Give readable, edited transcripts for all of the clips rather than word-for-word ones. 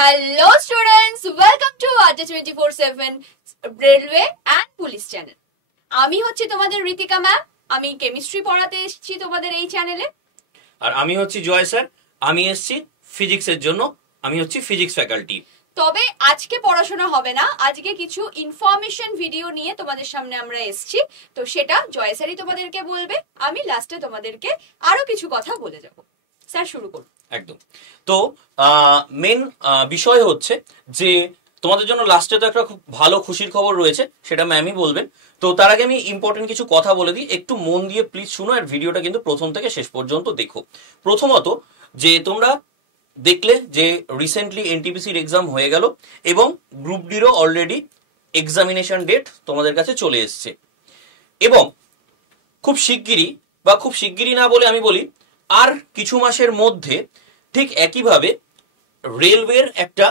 Hello students, welcome to Adda 24/7 Railway and Police Channel. আমি হচ্ছে তোমাদের ঋতিকা ম্যাম, আমি কেমিস্ট্রি পড়াতে এসেছি তোমাদের এই চ্যানেলে। আর আমি হচ্ছে জয় স্যার, আমি এসেছি ফিজিক্সের জন্য, আমি হচ্ছে ফিজিক্স ফ্যাকাল্টি। তবে আজকে পড়াশোনা হবে না, আজকে কিছু ইনফরমেশন ভিডিও নিয়ে তোমাদের সামনে আমরা এসেছি। তো সেটা জয় স্যারই তোমাদেরকে বলবে, আমি লাস্টে তোমাদেরকে আরো কিছু কথা বলে যাব। স্যার শুরু করুন। একদম। তো মেন বিষয় হচ্ছে যে তোমাদের জন্য লাস্টে তো একটা খুব ভালো খুশির খবর রয়েছে, সেটা ম্যামই বলবেন। তো তার আগে আমি ইম্পর্টেন্ট কিছু কথা বলে দিই, একটু মন দিয়ে প্লিজ শুনো, আর ভিডিওটা কিন্তু প্রথম থেকে শেষ পর্যন্ত দেখো। প্রথমত যে তোমরা দেখলে যে রিসেন্টলি এনটিপিসির এক্সাম হয়ে গেল এবং গ্রুপ ডিরও অলরেডি এক্সামিনেশন ডেট তোমাদের কাছে চলে এসছে, এবং খুব শিগগিরই, বা খুব শিগগিরই না বলে আমি বলি আর কিছু মাসের মধ্যে ঠিক একইভাবে রেলওয়ের একটা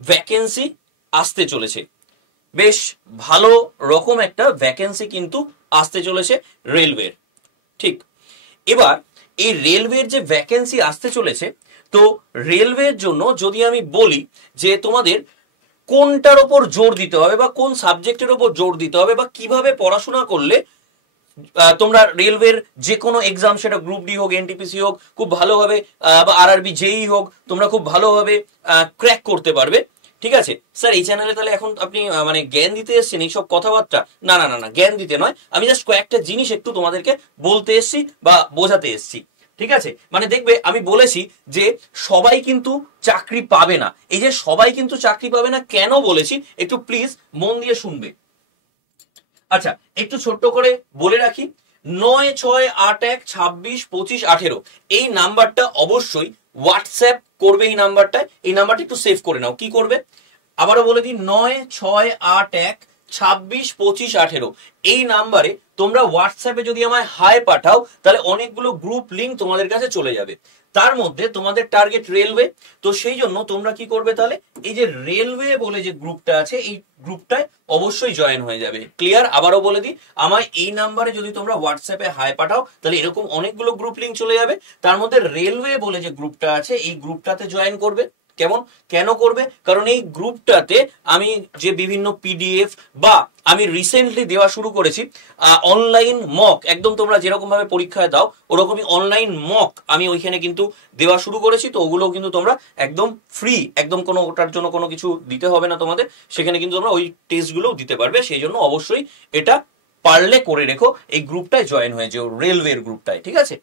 ভ্যাকেন্সি আসতে চলেছে। বেশ ভালো রকম একটা ভ্যাকেন্সি কিন্তু আসতে চলেছে রেলওয়ের। ঠিক, এবার এই রেলওয়ের যে ভ্যাকেন্সি আসতে চলেছে, তো রেলওয়ের জন্য যদি আমি বলি যে তোমাদের কোনটার ওপর জোর দিতে হবে বা কোন সাবজেক্টের ওপর জোর দিতে হবে বা কিভাবে পড়াশোনা করলে তোমরা রেলওয়ের যে কোনো এক্সাম, সেটা গ্রুপ ডি হোক, এনটিপিসি হোক, খুব ভালোভাবে বা আরআরবি জেই হোক, তোমরা খুব ভালোভাবে ক্র্যাক করতে পারবে। ঠিক আছে স্যার, এই চ্যানেলে তাহলে এখন আপনি মানে জ্ঞান দিতে এসছেন এইসব কথাবার্তা? না না না না, জ্ঞান দিতে নয়, আমি জাস্ট কয়েকটা জিনিস একটু তোমাদেরকে বলতে এসছি বা বোঝাতে এসছি। ঠিক আছে, মানে দেখবে আমি বলেছি যে সবাই কিন্তু চাকরি পাবে না। এই যে সবাই কিন্তু চাকরি পাবে না কেন বলেছি, একটু প্লিজ মন দিয়ে শুনবে। আচ্ছা, একটু ছোট্ট করে বলে রাখি, 9681262518 এই নাম্বারটা অবশ্যই হোয়াটসঅ্যাপ করবে। এই নাম্বারটা একটু সেভ করে নাও। কি করবে আবারও বলে দিই, 9681262518 এই নাম্বারে তোমরা হোয়াটসঅ্যাপে যদি আমায় হাই পাঠাও, তাহলে অনেকগুলো গ্রুপ লিংক তোমাদের কাছে চলে যাবে। তার মধ্যে তোমাদের টার্গেট রেলওয়ে, তো সেই জন্য তোমরা কি করবে, তাহলে এই যে রেলওয়ে বলে যে গ্রুপটা আছে, এই গ্রুপটায় অবশ্যই জয়েন হয়ে যাবে। ক্লিয়ার? আবারও বলে দিই, আমায় এই নাম্বারে যদি তোমরা হোয়াটসঅ্যাপে হাই পাঠাও, তাহলে এরকম অনেকগুলো গ্রুপ লিংক চলে যাবে। তার মধ্যে রেলওয়ে বলে যে গ্রুপটা আছে, এই গ্রুপটাতে জয়েন করবে। কেন করবে? কারণ এই গ্রুপটাতে আমি যে বিভিন্ন পিডিএফ বা আমি রিসেন্টলি দেওয়া শুরু করেছি অনলাইন মক, একদম তোমরা যেরকম ভাবে পরীক্ষায় দাও ওরকমই অনলাইন মক আমি ওইখানে কিন্তু দেওয়া শুরু করেছি। তো ওগুলো কিন্তু তোমরা একদম ফ্রি, একদম কোনো ওটার জন্য কোনো কিছু দিতে হবে না তোমাদের, সেখানে কিন্তু তোমরা ওই টেস্টগুলোও দিতে পারবে। সেই জন্য অবশ্যই এটা পারলে করে রেখো, এই গ্রুপটায় জয়েন হয়ে যাও, রেলওয়ের গ্রুপটায়। ঠিক আছে?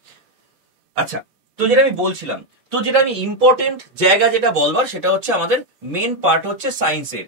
আচ্ছা, তো যেটা আমি বলছিলাম, তো যেটা আমি ইম্পর্টেন্ট জায়গা যেটা বলবার, সেটা হচ্ছে আমাদের মেন পার্ট হচ্ছে সায়েন্সের,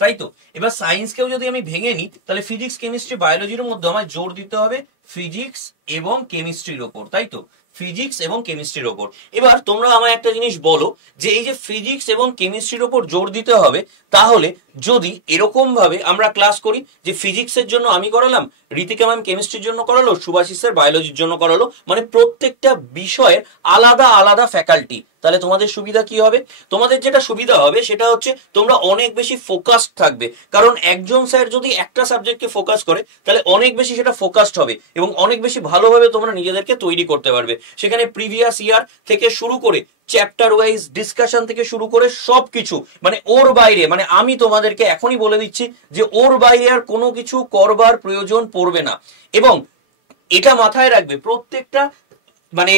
তাই তো? এবার সায়েন্সকেও যদি আমি ভেঙে নিই, তাহলে ফিজিক্স, কেমিস্ট্রি, বায়োলজির মধ্যে আমায় জোর দিতে হবে ফিজিক্স এবং কেমিস্ট্রির ওপর, তাই তো? ফিজিক্স এবং কেমিস্ট্রির ওপর। এবার তোমরা আমায় একটা জিনিস বলো, যে এই যে ফিজিক্স এবং কেমিস্ট্রির ওপর জোর দিতে হবে, তাহলে যদি এরকম ভাবে আমরা ক্লাস করি যে ফিজিক্সের জন্য আমি করালাম, ঋতিকা ম্যাম কেমিস্ট্রির জন্য করালো, সুভাষিস স্যার বায়োলজির জন্য করালো, মানে প্রত্যেকটা বিষয়ের আলাদা আলাদা ফ্যাকাল্টি, তাহলে তোমাদের সুবিধা কি হবে? তোমাদের যেটা সুবিধা হবে সেটা হচ্ছে তোমরা অনেক বেশি ফোকাসড থাকবে। কারণ একজন স্যার যদি একটা সাবজেক্টকে ফোকাস করে, তাহলে অনেক বেশি সেটা ফোকাসড হবে এবং অনেক বেশি ভালোভাবে তোমরা নিজেদেরকে তৈরি করতে পারবে। সেখানে প্রিভিয়াস ইয়ার থেকে শুরু করে চ্যাপ্টার ওয়াইজ ডিসকাশন থেকে শুরু করে সবকিছু, মানে ওর বাইরে, মানে আমি তোমাদেরকে এখনই বলে দিচ্ছি যে ওর বাইরে আর কোনো কিছু করবার প্রয়োজন পড়বে না। এবং এটা মাথায় রাখবে, প্রত্যেকটা মানে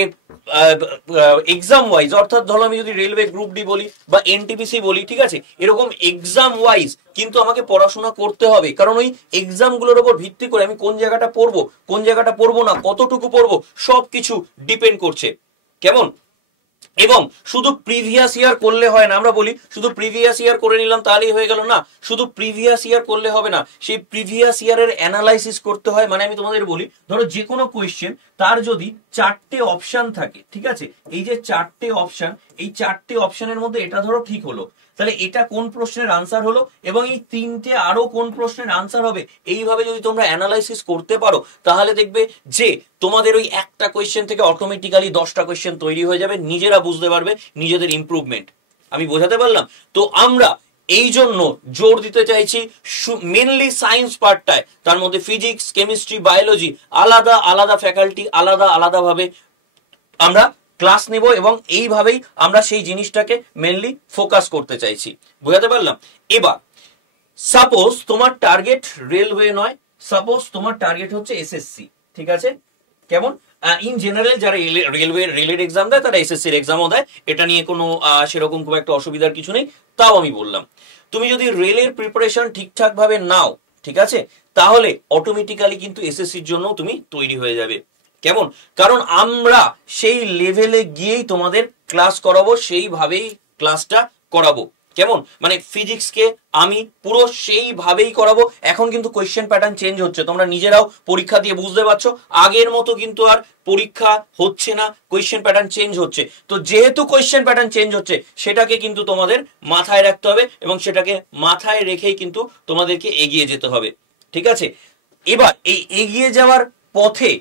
এক্সাম ওয়াইজ, অর্থাৎ ধরো আমি যদি রেলওয়ে গ্রুপ ডি বলি বা এনটিপিসি বলি, ঠিক আছে, এরকম এক্সাম ওয়াইজ কিন্তু আমাকে পড়াশোনা করতে হবে। কারণ ওই এক্সাম গুলোর উপর ভিত্তি করে আমি কোন জায়গাটা পড়বো, কোন জায়গাটা পড়বো না, কতটুকু পড়বো, সবকিছু ডিপেন্ড করছে। কেমন? এবং শুধু প্রিভিয়াস ইয়ার করলে হয় না, আমরা বলি শুধু প্রিভিয়াস ইয়ার করে নিলাম তাহলেই হয়ে গেল, না, শুধু প্রিভিয়াস ইয়ার করলে হবে না, সেই প্রিভিয়াস ইয়ারের অ্যানালাইসিস করতে হয়। মানে আমি তোমাদের বলি, ধরো যে কোনো কোয়েশ্চেন, তার যদি 4টে অপশন থাকে, ঠিক আছে, এই যে 4টে অপশন, এই 4টে অপশনের মধ্যে এটা ধরো ঠিক হলো, তাহলে এটা কোন প্রশ্নের আনসার হলো এবং এই 3টে আরো কোন প্রশ্নের আনসার হবে, এইভাবে যদি তোমরা অ্যানালাইসিস করতে পারো, তাহলে দেখবে যে তোমাদের ওই একটা কোয়েশ্চেন থেকে অটোমেটিক্যালি 10টা কোয়েশ্চেন তৈরি হয়ে যাবে, নিজেরা বুঝতে পারবে নিজেদের ইমপ্রুভমেন্ট। আমি বোঝাতে পারলাম? তো আমরা এই জন্য জোর দিতে চাইছি মেনলি সায়েন্স পার্টটায়, তার মধ্যে ফিজিক্স, কেমিস্ট্রি, বায়োলজি আলাদা আলাদা ফ্যাকাল্টি, আলাদা আলাদা ভাবে আমরা ক্লাস নেব এবং এইভাবেই আমরা সেই জিনিসটাকে মেনলি ফোকাস করতে চাইছি। বুঝাতে পারলাম? এবার সাপোজ তোমার টার্গেট রেলওয়ে নয়, সাপোজ তোমার টার্গেট হচ্ছে এসএসসি, ঠিক আছে? কেমন? ইন জেনারেল যারা রেলের এক্সাম দেয় তারা এসএসসির এক্সামও দেয়, এটা নিয়ে কোনো সেরকম খুব একটা অসুবিধার কিছু নেই। তাও আমি বললাম, তুমি যদি রেলের প্রিপারেশন ঠিকঠাক ভাবে নাও, ঠিক আছে, তাহলে অটোমেটিক্যালি কিন্তু এসএসসির জন্য তুমি তৈরি হয়ে যাবে। কেমন? কারণ আমরা সেই লেভেলে গিয়েই তোমাদের ক্লাস করাবো, সেইভাবেই ক্লাসটা করাবো। কেমন? মানে ফিজিক্সকে আমি পুরো সেইভাবেই করাবো। এখন কিন্তু কোয়েশ্চেন প্যাটার্ন চেঞ্জ হচ্ছে, তোমরা নিজেরাও পরীক্ষা দিয়ে বুঝতে পারছো। আগের মতো কিন্তু আর পরীক্ষা হচ্ছে না, কোয়েশ্চেন প্যাটার্ন চেঞ্জ হচ্ছে। তো যেহেতু কোয়েশ্চেন প্যাটার্ন চেঞ্জ হচ্ছে, সেটাকে কিন্তু তোমাদের মাথায় রাখতে হবে এবং সেটাকে মাথায় রেখেই কিন্তু তোমাদেরকে এগিয়ে যেতে হবে, ঠিক আছে? এবার এই এগিয়ে যাওয়ার পথে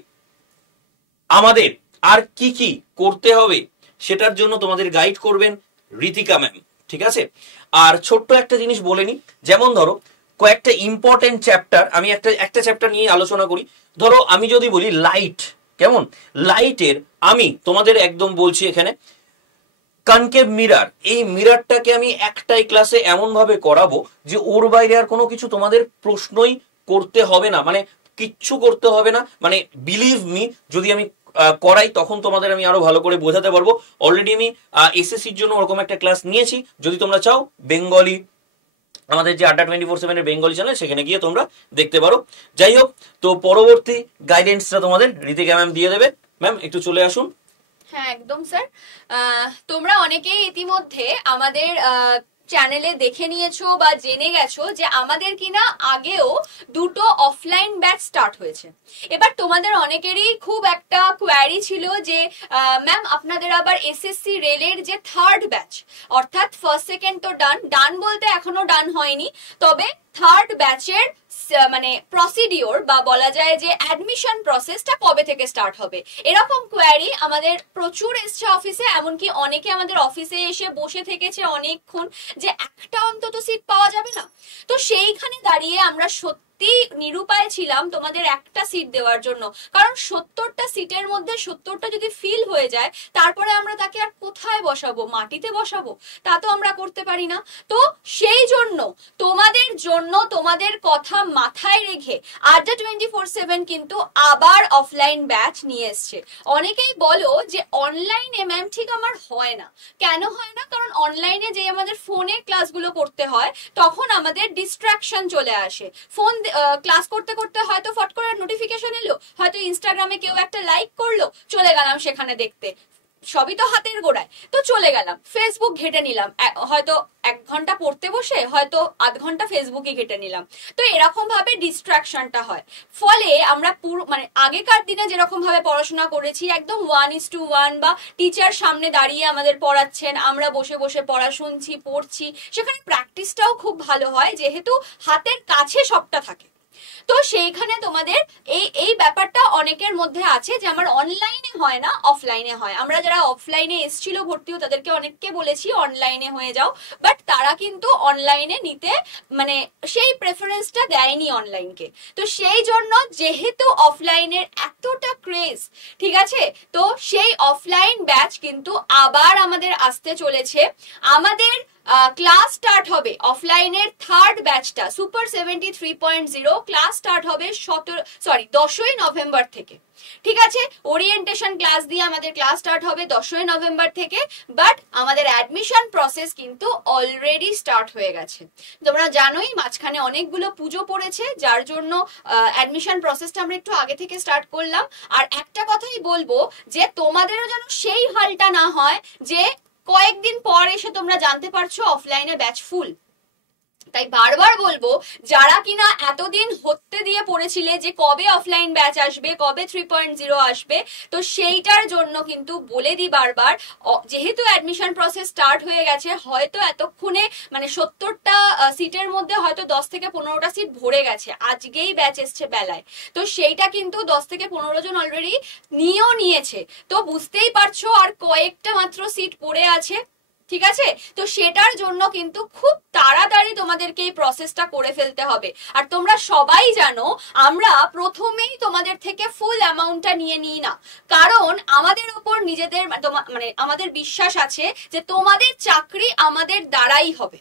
আমাদের আর কি কি করতে হবে সেটার জন্য তোমাদের গাইড করবেন ঋতিকা ম্যাম, ঠিক আছে? আর ছোট্ট একটা জিনিস বলে নি, যেমন ধরো কয়েকটা ইম্পর্টেন্ট চ্যাপ্টার, আমি একটা চ্যাপ্টার নিয়ে আলোচনা করি। ধরো আমি যদি বলি লাইট, কেমন? লাইটের আমি তোমাদের একদম বলছি এখানে কনকেভ মিরার, এই মিরারটাকে আমি একটাই ক্লাসে এমন ভাবে করাবো যে ওর বাইরে আর কোনো কিছু তোমাদের প্রশ্নই করতে হবে না, মানে কিচ্ছু করতে হবে না। মানে বিলিভ মি, যদি আমি করাই তখন তোমাদের আমি আরো ভালো করে বোঝাতে পারবো। অলরেডি আমি এসএসসির জন্য ওরকম একটা ক্লাস নিয়েছি, যদি তোমরা চাও বেঙ্গলি, আমাদের যে আড্ডা 24/7 বেঙ্গলি চ্যানেল, সেখানে গিয়ে তোমরা দেখতে পারো। যাই হোক, তো পরবর্তী গাইডেন্সটা তোমাদের ঋতিকা ম্যাম দিয়ে দেবে। ম্যাম একটু চলে আসুন। হ্যাঁ একদম স্যার। তোমরা অনেকেই ইতিমধ্যে আমাদের চ্যানেলে দেখে নিয়েছো বা জেনে গেছো যে আমাদের কিনা আগেও দুটো অফলাইন ব্যাচ স্টার্ট হয়েছে। এবার তোমাদের অনেকেরই খুব একটা কোয়ারি ছিল যে ম্যাম আপনাদের আবার এসএসসি রেলের যে থার্ড ব্যাচ, অর্থাৎ ফার্স্ট সেকেন্ড তো ডান বলতে এখনো ডান হয়নি, তবে থার্ড ব্যাচের মানে প্রসিডিওর বা বলা যায় যে অ্যাডমিশন প্রসেসটা কবে থেকে স্টার্ট হবে, এরকম কোয়ারি আমাদের প্রচুর এসছে অফিসে। এমনকি অনেকে আমাদের অফিসে এসে বসে থেকেছে অনেকক্ষণ যে একটা অন্তত সিট পাওয়া যাবে না। তো সেইখানে দাঁড়িয়ে আমরা সত্যি নিরুপায় ছিলাম তোমাদের একটা সিট দেওয়ার জন্য, কারণ 70টা সিটের মধ্যে 70টা যদি ফিল হয়ে যায়, তারপরে আমরা তাকে আর কোথায় বসাবো? মাটিতে বসাবো? তা তো আমরা করতে পারি না। তো সেই জন্য তোমাদের জন্য, তোমাদের কথা মাথায় রেখে আড্ডা 24/7 কিন্তু আবার অফলাইন ব্যাচ নিয়ে এসছে। অনেকেই বলো যে অনলাইনে ম্যাম ঠিক আমার হয় না। কেন হয় না? কারণ অনলাইনে যে আমাদের ফোনে ক্লাসগুলো করতে হয়, তখন আমাদের ডিস্ট্রাকশন চলে আসে। ফোন ক্লাস করতে করতে হয়তো ফট করে নোটিফিকেশন এলো, হয়তো ইনস্টাগ্রামে কেউ একটা লাইক করলো, চলে গেলাম সেখানে দেখতে, সবই তো হাতের গোড়ায়, তো চলে গেলাম ফেসবুক ঘেটে নিলাম, হয়তো 1 ঘন্টা পড়তে বসে হয়তো আধ ঘন্টা ফেসবুকে ঘেটে নিলাম। তো এরকম ভাবে ডিস্ট্রাকশনটা হয়। ফলে আমরা পুরো মানে আগেকার দিনে যেরকম ভাবে পড়াশোনা করেছি, একদম 1:1 বা টিচার সামনে দাঁড়িয়ে আমাদের পড়াচ্ছেন, আমরা বসে বসে পড়া শুনছি, পড়ছি, সেখানে প্র্যাকটিসটাও খুব ভালো হয় যেহেতু হাতের কাছে সবটা থাকে। তো সেইখানে তোমাদের এই ব্যাপারটা অনেকের মধ্যে আছে যে আমার অনলাইনে হয় না, অফলাইনে হয়। আমরা যারা অফলাইনে এসেছিল ভর্তিও, তাদেরকে অনেককে বলেছি অনলাইনে হয়ে যাও, বাট তারা কিন্তু অনলাইনে নিতে মানে সেই প্রেফারেন্সটা দেয়নি অনলাইনকে। তো সেই জন্য যেহেতু অফলাইনের এতটা ক্রেজ, ঠিক আছে, তো সেই অফলাইন ব্যাচ কিন্তু আবার আমাদের আসতে চলেছে। আমাদের ক্লাস স্টার্ট হবে অফলাইনের থার্ড ব্যাচটা সুপার 73.0 ক্লাস স্টার্ট হবে 10ই নভেম্বর থেকে, ঠিক আছে? ওরিয়েন্টেশন ক্লাস দিয়ে আমাদের ক্লাস স্টার্ট হবে 10ই নভেম্বর থেকে, বাট আমাদের অ্যাডমিশন প্রসেস কিন্তু অলরেডি স্টার্ট হয়ে গেছে। তোমরা জানোই মাঝখানে অনেকগুলো পুজো পড়েছে, যার জন্য অ্যাডমিশন প্রসেসটা আমরা একটু আগে থেকে স্টার্ট করলাম। আর একটা কথাই বলবো যে তোমাদেরও যেন সেই হালটা না হয় যে কয়েকদিন পর এসে তোমরা জানতে পারছো অফলাইনে ব্যাচ ফুল। তাই বারবার বলবো, যারা কিনা এতদিন হতে দিয়ে পড়েছিলে যে কবে অফলাইন ব্যাচ আসবে, কবে 3.0 আসবে, তো সেইটার জন্য কিন্তু বলে দিই বারবার, যেহেতু অ্যাডমিশন প্রসেস স্টার্ট হয়ে গেছে, হয়তো এতক্ষণে মানে 70টা সিটের মধ্যে হয়তো 10 থেকে 15টা সিট ভরে গেছে, আজকেই ব্যাচ এসছে বেলায়। তো সেইটা কিন্তু 10 থেকে 15 জন অলরেডি নিয়েছে। তো বুঝতেই পারছো আর কয়েকটা মাত্র সিট পড়ে আছে। ঠিক আছে? তো সেটার জন্য কিন্তু খুব তাড়াতাড়ি তোমাদেরকে এই প্রসেসটা করে ফেলতে হবে। আর তোমরা সবাই জানো আমরা প্রথমেই তোমাদের থেকে ফুল অ্যামাউন্টটা নিয়ে নিই না, কারণ আমাদের উপর নিজেদের মানে আমাদের বিশ্বাস আছে যে তোমাদের চাকরি আমাদের দ্বারাই হবে।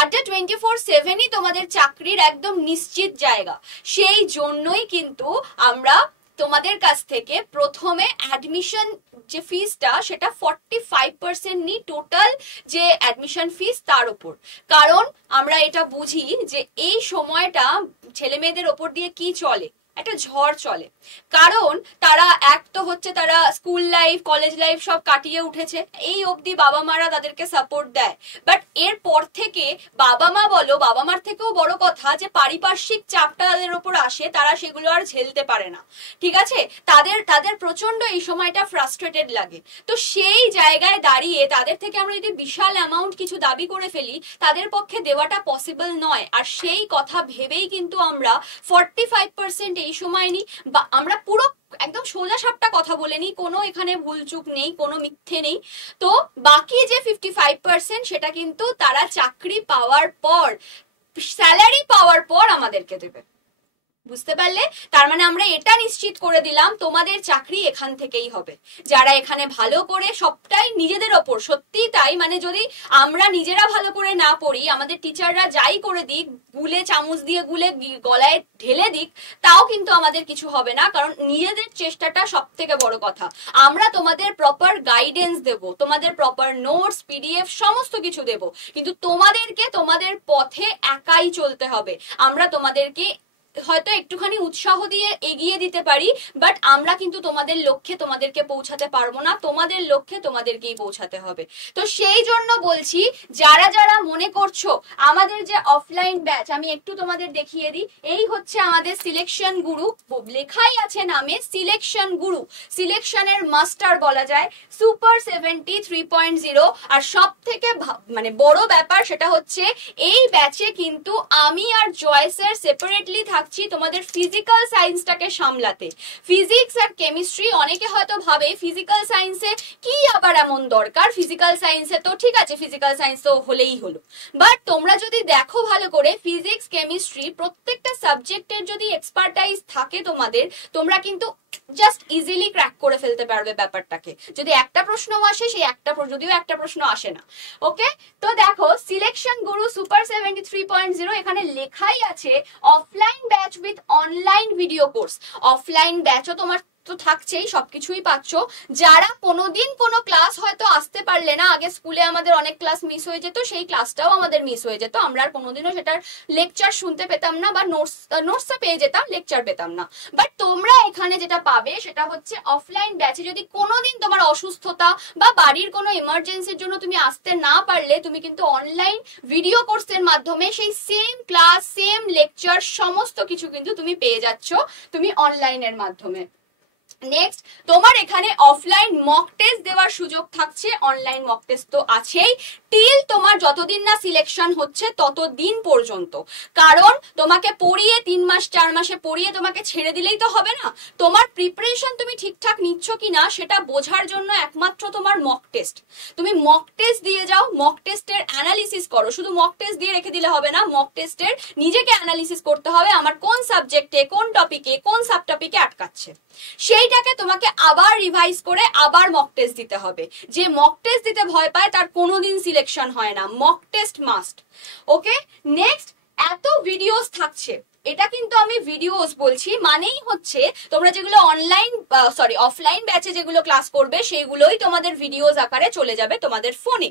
আড্ডা 24/7ই তোমাদের চাকরির একদম নিশ্চিত জায়গা। সেই জন্যই কিন্তু আমরা তোমাদের কাছ থেকে প্রথমে অ্যাডমিশন যে ফিসটা সেটা 45% নিই টোটাল যে অ্যাডমিশন ফিস তার উপর। কারণ আমরা এটা বুঝি যে এই সময়টা ছেলে মেয়েদের ওপর দিয়ে কি চলে, একটা ঝড় চলে। কারণ তারা এক তো হচ্ছে তারা স্কুল লাইফ কলেজ লাইফ সব কাটিয়ে উঠেছে, এই অবধি বাবা মারা তাদেরকে সাপোর্ট দেয়, বাট এর পর থেকে বাবা মা বলো, বাবা মার থেকেও বড় কথা যে পারিপার্শ্বিক চাপটা তাদের ওপর আসে, তারা সেগুলো আর ঝেলতে পারে না। ঠিক আছে? তাদের প্রচন্ড এই সময়টা ফ্রাস্ট্রেটেড লাগে। তো সেই জায়গায় দাঁড়িয়ে তাদের থেকে আমরা যদি বিশাল অ্যামাউন্ট কিছু দাবি করে ফেলি, তাদের পক্ষে দেওয়াটা পসিবল নয়। আর সেই কথা ভেবেই কিন্তু আমরা 45% এই সময় নিই, বা আমরা পুরো একদম সোজা সাপটা কথা বলে নিই, কোনো এখানে ভুলচুক নেই, কোনো মিথ্যে নেই। তো বাকি যে 55% সেটা কিন্তু তারা চাকরি পাওয়ার পর, স্যালারি পাওয়ার পর আমাদেরকে দেবে। বুঝতে পারলে? তার মানে আমরা এটা নিশ্চিত করে দিলাম তোমাদের চাকরি এখান থেকেই হবে। যারা এখানে ভালো করে, সবটাই নিজেদের ওপর, সত্যি তাই, মানে যদি আমরা নিজেরা ভালো করে না পড়ি, আমাদের টিচাররা যাই করে দিক, গুলে চামচ দিয়ে গুলে গলায় ঢেলে দিক, তাও কিন্তু আমাদের কিছু হবে না, কারণ নিজেদের চেষ্টাটা সব থেকে বড় কথা। আমরা তোমাদের প্রপার গাইডেন্স দেব, তোমাদের প্রপার নোটস পিডিএফ সমস্ত কিছু দেব, কিন্তু তোমাদেরকে তোমাদের পথে একাই চলতে হবে। আমরা তোমাদেরকে হয়তো একটুখানি উৎসাহ দিয়ে এগিয়ে দিতে পারি, বাট আমরা কিন্তু তোমাদের লক্ষ্যে তোমাদেরকে পৌঁছাতে পারবো না, তোমাদের লক্ষ্যে তোমাদেরকেই পৌঁছাতে হবে। তো সেই জন্য বলছি, যারা যারা মনে করছো আমাদের যে অফলাইন ব্যাচ, আমি একটু তোমাদের দেখিয়ে দিই, এই হচ্ছে আমাদের সিলেকশন গুরু, লেখাই আছে নামে সিলেকশন গুরু, সিলেকশনের মাস্টার বলা যায়, সুপার 70 3.0। আর সব থেকে মানে বড় ব্যাপার সেটা হচ্ছে এই ব্যাচে কিন্তু আমি আর জয় স্যার সেপারেটলি থাকছি তোমাদের ফিজিক্যাল সায়েন্সটাকে সামলাতে। ফিজিক্স আর কেমিস্ট্রি, অনেকে হয়তো ভাবে ফিজিক্যাল সায়েন্সে কি আবার এমন দরকার, ফিজিক্যাল সায়েন্সে তো ঠিক আছে, ফিজিক্যাল সায়েন্স তো হলেই হলো। বাট তোমরা যদি দেখো ভালো করে, ফিজিক্স কেমিস্ট্রি প্রত্যেকটা সাবজেক্টের যদি এক্সপার্টাইজ থাকে তোমাদের, তোমরা কিন্তু জাস্ট ইজিলি ক্র্যাক করে ফেলতে পারবে ব্যাপারটাকে। যদি একটা প্রশ্ন আসে, সেই যদিও একটা প্রশ্ন আসে না। ওকে, তো দেখো সিলেকশন গুরু সুপার 73.0, এখানে লেখাই আছে offline batch with online video course. Offline ব্যাচও তোমার তো থাকছেই, সবকিছুই পাচ্ছ। যারা কোনোদিন কোনো ক্লাস হয়তো আসতে পারলে না, আগে স্কুলে আমাদের অনেক ক্লাস মিস হয়ে যেত, সেই ক্লাসটাও আমাদের মিস হয়ে যেত, আমরা আর কোনোদিনও সেটার লেকচার শুনতে পেতাম না, বা নোটসটা পেয়ে যেতাম, লেকচার পেতাম না। বাট তোমরা এখানে যেটা পাবে সেটা হচ্ছে অফলাইন ব্যাচে যদি কোনোদিন তোমার অসুস্থতা বা বাড়ির কোনো এমার্জেন্সির জন্য তুমি আসতে না পারলে, তুমি কিন্তু অনলাইন ভিডিও কোর্সের মাধ্যমে সেই সেম ক্লাস, সেম লেকচার সমস্ত কিছু কিন্তু তুমি পেয়ে যাচ্ছ তুমি অনলাইনের মাধ্যমে। নেক্সট, তোমার এখানে অফলাইন মক টেস্ট দেওয়ার সুযোগ থাকছে, অনলাইন মক টেস্ট তো আছেই, টিল তোমার যতদিন না সিলেকশন হচ্ছে ততদিন পর্যন্ত। কারণ তোমাকে পড়িয়ে 3 মাস 4 মাসে পড়িয়ে তোমাকে ছেড়ে দিলেই তো হবে না, তোমার প্রিপারেশন তুমি ঠিকঠাক নিচ্ছ কিনা সেটা বোঝার জন্য একমাত্র তোমার মক টেস্ট। তুমি মক টেস্ট দিয়ে যাও, মক টেস্টের অ্যানালিসিস করো, শুধু মক টেস্ট দিয়ে রেখে দিলে হবে না, মক টেস্টের নিজেকে অ্যানালিসিস করতে হবে, আমার কোন সাবজেক্টে, কোন টপিকে, কোন সাব টপিকে আটকাচ্ছে, সেইটাকে তোমাকে আবার রিভাইজ করে আবার মক টেস্ট দিতে হবে। যে মক টেস্ট দিতে ভয় পায় তার কোনোদিন সিলেকশন হয় না, মক টেস্ট মাস্ট। ওকে, নেক্সট, এত ভিডিওস থাকছে, এটা কিন্তু আমি ভিডিওস বলছি, মানেই হচ্ছে তোমরা যেগুলো অফলাইন ব্যাচে যেগুলো ক্লাস করবে সেইগুলোই তোমাদের ভিডিওস আকারে চলে যাবে তোমাদের ফোনে,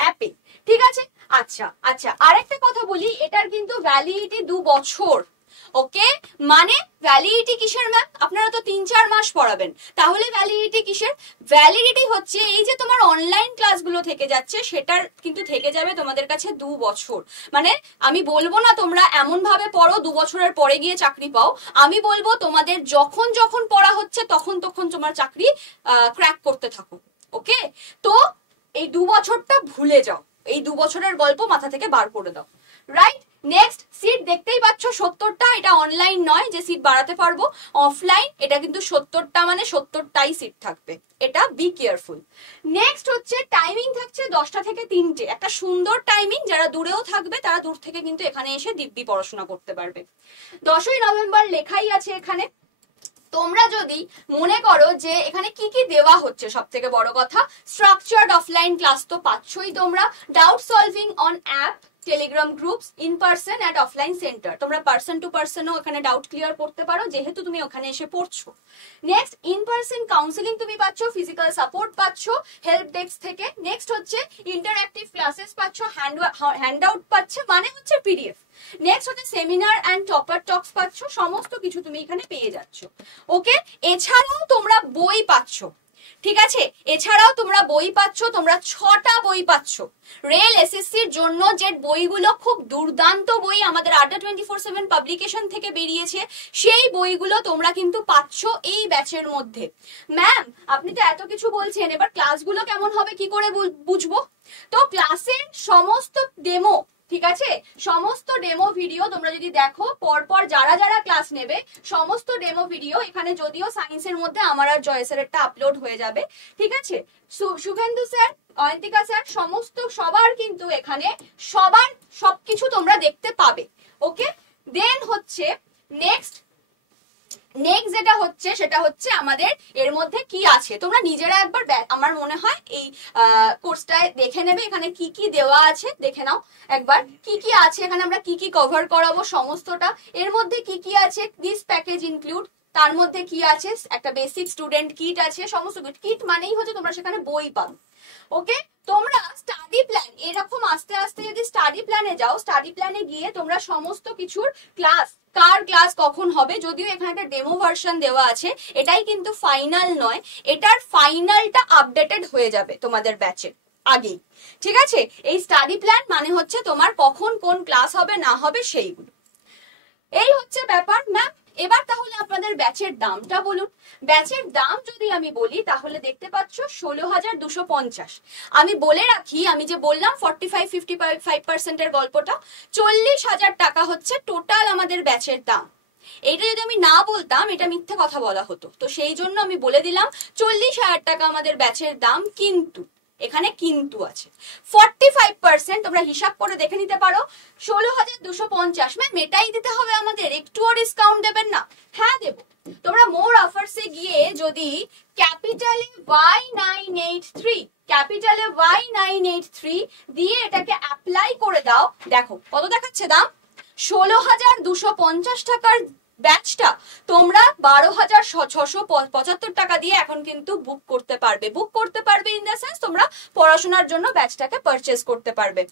অ্যাপে। ঠিক আছে? আচ্ছা, আরেকটা কথা বলি, এটার কিন্তু ভ্যালিডিটি 2 বছর। ওকে, মানে ভ্যালিডিটি কিসের ম্যাম? আপনারা তো 3-4 মাস পড়াবেন, তাহলে ভ্যালিডিটি কিসের? ভ্যালিডিটি হচ্ছে এই যে তোমার অনলাইন ক্লাসগুলো থেকে যাচ্ছে, সেটার কিন্তু থেকে যাবে তোমাদের কাছে 2 বছর। মানে আমি বলবো না তোমরা এমন ভাবে পড়ো 2 বছরের পরে গিয়ে চাকরি পাও, আমি বলবো তোমাদের যখন যখন পড়া হচ্ছে তখন তখন তোমার চাকরি ক্র্যাক করতে থাকো। ওকে, তো এই 2 বছরটা ভুলে যাও, এই 2 বছরের গল্প মাথা থেকে বার করে দাও, রাইট? নেক্সট সিট দেখতেই পাচ্ছ 70টা, এটা অনলাইন নয় যে সিট বাড়াতে পারবো, অফলাইন, এটা কিন্তু 70টা মানে 70টাই সিট থাকবে, এটা বি কেয়ারফুল। নেক্সট হচ্ছে টাইমিং থাকছে 10টা থেকে 3টে, একটা সুন্দর টাইমিং, যারা দূরেও থাকবে তারা দূর থেকে কিন্তু এখানে এসে দিব্যি পড়াশোনা করতে পারবে। 10ই নভেম্বর লেখাই আছে এখানে। তোমরা যদি মনে করো যে এখানে কি কি দেওয়া হচ্ছে, সব থেকে বড় কথা স্ট্রাকচার্ড অফলাইন ক্লাস তো পাচ্ছই তোমরা, doubt solving on app, Telegram groups, in person at offline centre, তোমরা পার্সন টু পার্সনও এখানে ডাউট ক্লিয়ার করতে পারো যেহেতু তুমি ওখানে এসে পড়ছো। নেক্সট ইন পার্সন কাউন্সিলিং তুমি পাচ্ছ, ফিজিক্যাল সাপোর্ট পাচ্ছ হেল্প ডেস্ক থেকে। নেক্সট হচ্ছে ইন্টারঅ্যাক্টিভ ক্লাসেস পাচ্ছ, হ্যান্ড আউট পাচ্ছ মানে হচ্ছে পিডিএফ। নেক্সট হচ্ছে সেমিনার অ্যান্ড টপার টক্স পাচ্ছ, সমস্ত কিছু তুমি এখানে পেয়ে যাচ্ছ। ওকে, এছাড়াও তোমরা বই পাচ্ছ, ঠিক আছে, এছাড়াও তোমরা বই পাচ্ছ, তোমরা 6টা বই পাচ্ছ রেল এসএসসির জন্য, যে বইগুলো খুব দুর্দান্ত বই আমাদের আড্ডা 24/7 পাবলিকেশন থেকে বেরিয়েছে, সেই বইগুলো তোমরা কিন্তু পাচ্ছ এই ব্যাচের মধ্যে। ম্যাম আপনি তো এত কিছু বলছেন, এবার ক্লাসগুলো কেমন হবে কি করে বুঝবো? তো ক্লাসের সমস্ত ডেমো, ঠিক আছে, সমস্ত ডেমো ভিডিও তোমরা যদি দেখো পরপর যারা যারা ক্লাস নেবে সমস্ত ডেমো ভিডিও এখানে, যদিও সায়েন্সের মধ্যে আমার আর জয় স্যারেরটা আপলোড হয়ে যাবে, ঠিক আছে, শুভেন্দু স্যার, অয়ন্তিকা স্যার, সমস্ত সবার কিন্তু এখানে সবার সবকিছু তোমরা দেখতে পাবে। ওকে, দেন হচ্ছে নেক্সট যেটা হচ্ছে সেটা হচ্ছে আমাদের এর মধ্যে কি আছে তোমরা নিজেরা একবার আমার মনে হয় এই কোর্সটায় দেখে নেবে, এখানে কি কি দেওয়া আছে দেখে নাও একবার, কি কি আছে এখানে, আমরা কি কি কভার করাবো সমস্তটা, এর মধ্যে কি কি আছে, দিস প্যাকেজ ইনক্লুড, তার মধ্যে কি আছে, একটা বেসিক স্টুডেন্ট কিট আছে, সমস্ত কিট মানেই হচ্ছে তোমরা সেখানে বই পাবে। ওকে, তোমরা স্টাডি প্ল্যান এরকম আস্তে আস্তে যদি স্টাডি প্ল্যানে যাও, স্টাডি প্ল্যানে গিয়ে তোমরা সমস্ত কিছুর ক্লাস, কার ক্লাস কখন হবে, যদিও এখানে একটা ডেমো ভার্সন দেওয়া আছে, এটাই কিন্তু ফাইনাল নয়, এটার ফাইনালটা আপডেটেড হয়ে যাবে তোমাদের ব্যাচের আগেই, ঠিক আছে। এই স্টাডি প্ল্যান মানে হচ্ছে তোমার কখন কোন ক্লাস হবে না হবে সেইগুলো, এই হচ্ছে ব্যাপার। ম্যাম এবার তাহলে আপনাদের ব্যাচের দামটা বলুন। ব্যাচের দাম যদি আমি বলি তাহলে দেখতে পাচ্ছ 16,250। আমি বলে রাখি, আমি যে বললাম 45-55% গল্পটা, 40,000 টাকা হচ্ছে টোটাল আমাদের ব্যাচের দাম। এইটা যদি আমি না বলতাম এটা মিথ্যে কথা বলা হতো, তো সেই জন্য আমি বলে দিলাম 40,000 টাকা আমাদের ব্যাচের দাম, কিন্তু এখানে কিন্তু আছে 45%, তোমরা হিসাব করে দেখে নিতে পারো 16,250। ম্যাম এটাই দিতে হবে আমাদের, একটুও ডিসকাউন্ট দেবেন না? হ্যাঁ দেব, তোমরা মোর অফারসে গিয়ে যদি ক্যাপিটালে Y983 দিয়ে এটাকে অ্যাপ্লাই করে দাও, দেখো কত দেখাচ্ছে দাম, 16,250 টাকার ব্যাচটা তোমরা 12,675 টাকা দিয়ে এখন কিন্তু বুক করতে পারবে। বুক করতে পারবে ইন দ্য সেন্স তোমরা পড়াশোনার জন্য ব্যাচটাকে পারচেজ করতে পারবে।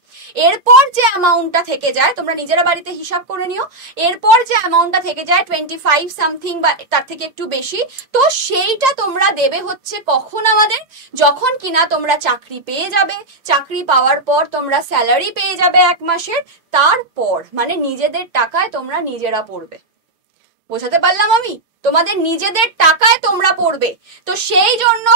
এরপর যে অ্যামাউন্টটা থেকে যায় তোমরা নিজেরা বাড়িতে হিসাব করে নিও, এরপর যে অ্যামাউন্টটা থেকে যায় 25 সামথিং বা তার থেকে একটু বেশি, তো সেইটা তোমরা দেবে হচ্ছে কখন আমাদের, যখন কিনা তোমরা চাকরি পেয়ে যাবে, চাকরি পাওয়ার পর তোমরা স্যালারি পেয়ে যাবে 1 মাসের, তারপর মানে নিজেদের টাকায় তোমরা নিজেরা পড়বে। বোঝাতে পারলাম আমি? তোমাদের নিজেদের টাকায় তোমরা পড়বে। তো সেই জন্য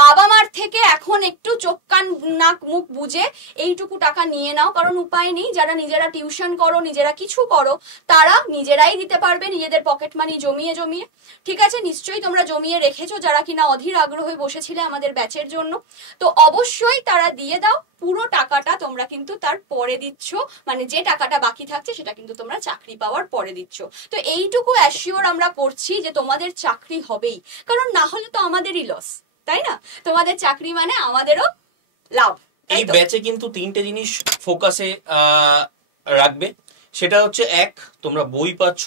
বাবা মার থেকে এখন একটু চোখ কান নাক মুখ বুঝে এইটুকু টাকা নিয়ে নাও, কারণ উপায় নেই, যারা নিজেরা টিউশন করো, নিজেরা কিছু করো, তারা নিজেরাই দিতে পারবে নিজেদের পকেট মানি জমিয়ে জমিয়ে, ঠিক আছে। নিশ্চয়ই তোমরা জমিয়ে রেখেছো যারা কিনা অধীর আগ্রহে বসেছিলে আমাদের ব্যাচের জন্য, তো অবশ্যই তারা দিয়ে দাও। পুরো টাকাটা তোমরা কিন্তু তার পরে দিচ্ছ, মানে যে টাকাটা বাকি থাকছে সেটা কিন্তু তোমরা চাকরি পাওয়ার পরে দিচ্ছ। তো এইটুকু অ্যাসিওর আমরা করছি যে তোমাদের চাকরি হবেই, কারণ না হলে তো আমাদেরই লস, তাই না? তোমাদের চাকরি মানে আমাদেরও লাভ। এই ব্যাচে কিন্তু 3টে জিনিস ফোকাসে রাখবে, সেটা হচ্ছে এক, তোমরা বই পাচ্ছ,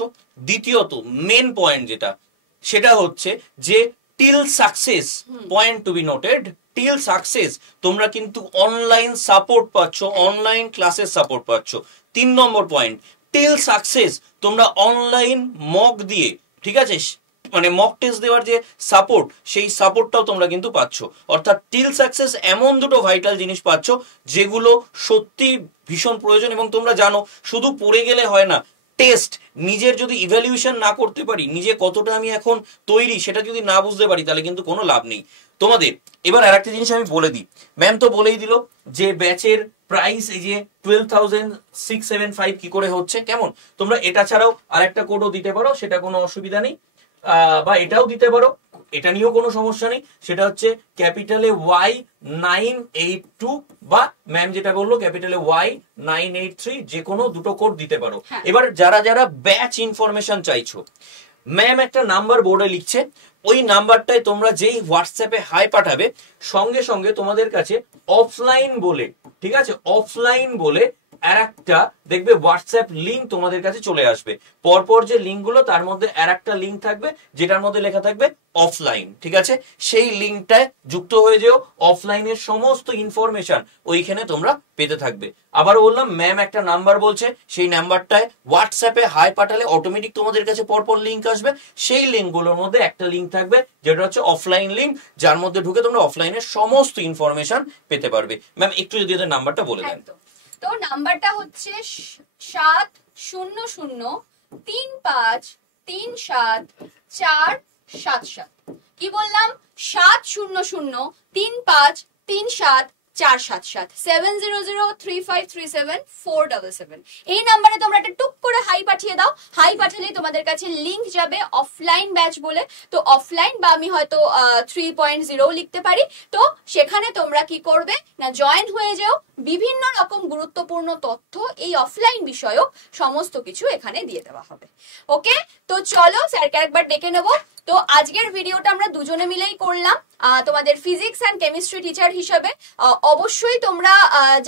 দ্বিতীয়ত মেন পয়েন্ট যেটা সেটা হচ্ছে যে till success, point to be noted, till success তোমরা কিন্তু অনলাইন সাপোর্ট পাচ্ছ, অনলাইন ক্লাসের সাপোর্ট পাচ্ছ। 3 নম্বর পয়েন্ট, টিল সাকসেস তোমরা অনলাইন মক দিয়ে, ঠিক আছে, মানে মক টেস্ট দেওয়ার যে সাপোর্ট, সেই সাপোর্টটাও তোমরা কিন্তু পাচ্ছ। অর্থাৎ টিল সাকসেস এমন দুটো ভাইটাল জিনিস পাচ্ছ যেগুলো সত্যি ভীষণ প্রয়োজন। এবং তোমরা জানো শুধু পড়ে গেলে হয় না, টেস্ট নিজের যদি ইভ্যালুয়েশন না করতে পারি, নিজে কতটা আমি এখন তৈরি সেটা যদি না বুঝতে পারি তাহলে কিন্তু কোনো লাভ নেই তোমাদের। এবার আর একটা জিনিস আমি বলে দিই, ম্যাম তো বলেই দিল যে ব্যাচের প্রাইস এই যে 12,675 কি করে হচ্ছে, কেমন? তোমরা এটা ছাড়াও আরেকটা কোডও দিতে পারো, সেটা কোনো অসুবিধা নেই, বা এটাও দিতে পারো, এটা নিয়েও কোনো সমস্যা নেই। সেটা হচ্ছে ক্যাপিটালে Y982 বা ম্যাম যেটা বললো ক্যাপিটালে Y983, যে কোনো দুটো কোড দিতে পারো। এবার যারা যারা ব্যাচ ইনফরমেশন চাইছো, ম্যাম একটা নাম্বার বোর্ডে লিখছে, ওই নাম্বারটায় তোমরা যেই হোয়াটসঅ্যাপে হাই পাঠাবে, সঙ্গে সঙ্গে তোমাদের কাছে অফলাইন বলে, ঠিক আছে, অফলাইন বলে আর একটা দেখবে হোয়াটসঅ্যাপ লিঙ্ক তোমাদের কাছে চলে আসবে। পরপর যে লিঙ্ক গুলো তার মধ্যে আর একটা লিঙ্ক থাকবে যেটার মধ্যে লেখা থাকবে অফলাইন, ঠিক আছে? সেই লিঙ্কটায় যুক্ত হয়ে যেও, অফলাইনের সমস্ত ইনফরমেশন ওইখানে তোমরা পেতে থাকবে। আবার বললাম, ম্যাম একটা নাম্বার বলছে, সেই নাম্বারটায় হোয়াটসঅ্যাপে হাই পাঠালে অটোমেটিক তোমাদের কাছে পরপর লিঙ্ক আসবে। সেই লিঙ্ক গুলোর মধ্যে একটা লিঙ্ক থাকবে যেটা হচ্ছে অফলাইন লিঙ্ক, যার মধ্যে ঢুকে তোমরা অফলাইনের সমস্ত ইনফরমেশন পেতে পারবে। ম্যাম একটু যদি এদের নাম্বারটা বলে দেন। তো নাম্বারটা হচ্ছে 70035374777। কি বললাম? 70035374777 70035374777। এই নাম্বারে তোমরা একটা টুক করে হাই পাঠিয়ে দাও। হাই পাঠালেই তোমাদের কাছে লিংক যাবে অফলাইন ব্যাচ বলে। তো অফলাইন বা আমি হয়তো 3.0 লিখতে পারি। তো সেখানে তোমরা কি করবে না, জয়েন হয়ে যাও। বিভিন্ন রকম গুরুত্বপূর্ণ তথ্য এই অফলাইন বিষয়ক সমস্ত কিছু এখানে দিয়ে দেওয়া হবে। ওকে, তো চলো স্যারকে একবার ডেকে নেবো। তো আজকের ভিডিওটা আমরা দুজনে মিলেই করলাম তোমাদের ফিজিক্স অ্যান্ড কেমিস্ট্রি টিচার হিসেবে। অবশ্যই তোমরা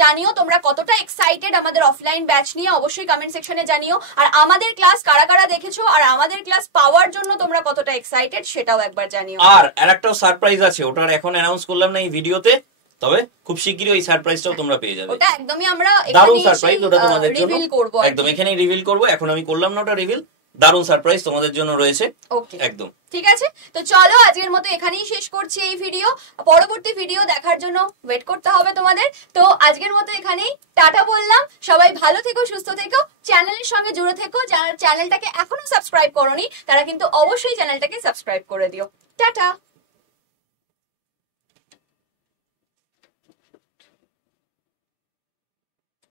জানিও তোমরা কতটা এক্সাইটেড আমাদের অফলাইন ব্যাচ নিয়ে, অবশ্যই কমেন্ট সেকশনে জানিও। আর আমাদের ক্লাস কারা কারা দেখেছো আর আমাদের ক্লাস পাওয়ার জন্য তোমরা কতটা এক্সাইটেড সেটাও একবার জানিও। আর আরেকটাও সারপ্রাইজ আছে, ওটার এখন অ্যানাউন্স করলাম না এই ভিডিওতে, তবে খুব শিগগিরই ওই সারপ্রাইজটাও তোমরা পেয়ে যাবে। ওটা একদমই আমরা দারুণ সারপ্রাইজ, ওটা তোমাদের জন্য রিভিল করব, একদম এখানেই রিভিল করব। এখন আমি করলাম না ওটা রিভিল, দারুণ সারপ্রাইজ তোমাদের জন্য রয়েছে। ওকে, একদম ঠিক আছে। তো চলো আজকের মতো এখানেই শেষ করছি এই ভিডিও। পরবর্তী ভিডিও দেখার জন্য ওয়েট করতে হবে তোমাদের। তো আজকের মতো এখানেই টাটা বললাম। সবাই ভালো থেকো, সুস্থ থেকো, চ্যানেলের সঙ্গে জুড়ে থেকো। যারা চ্যানেলটাকে এখনো সাবস্ক্রাইব করোনি তারা কিন্তু অবশ্যই চ্যানেলটাকে সাবস্ক্রাইব করে দিও। টাটা।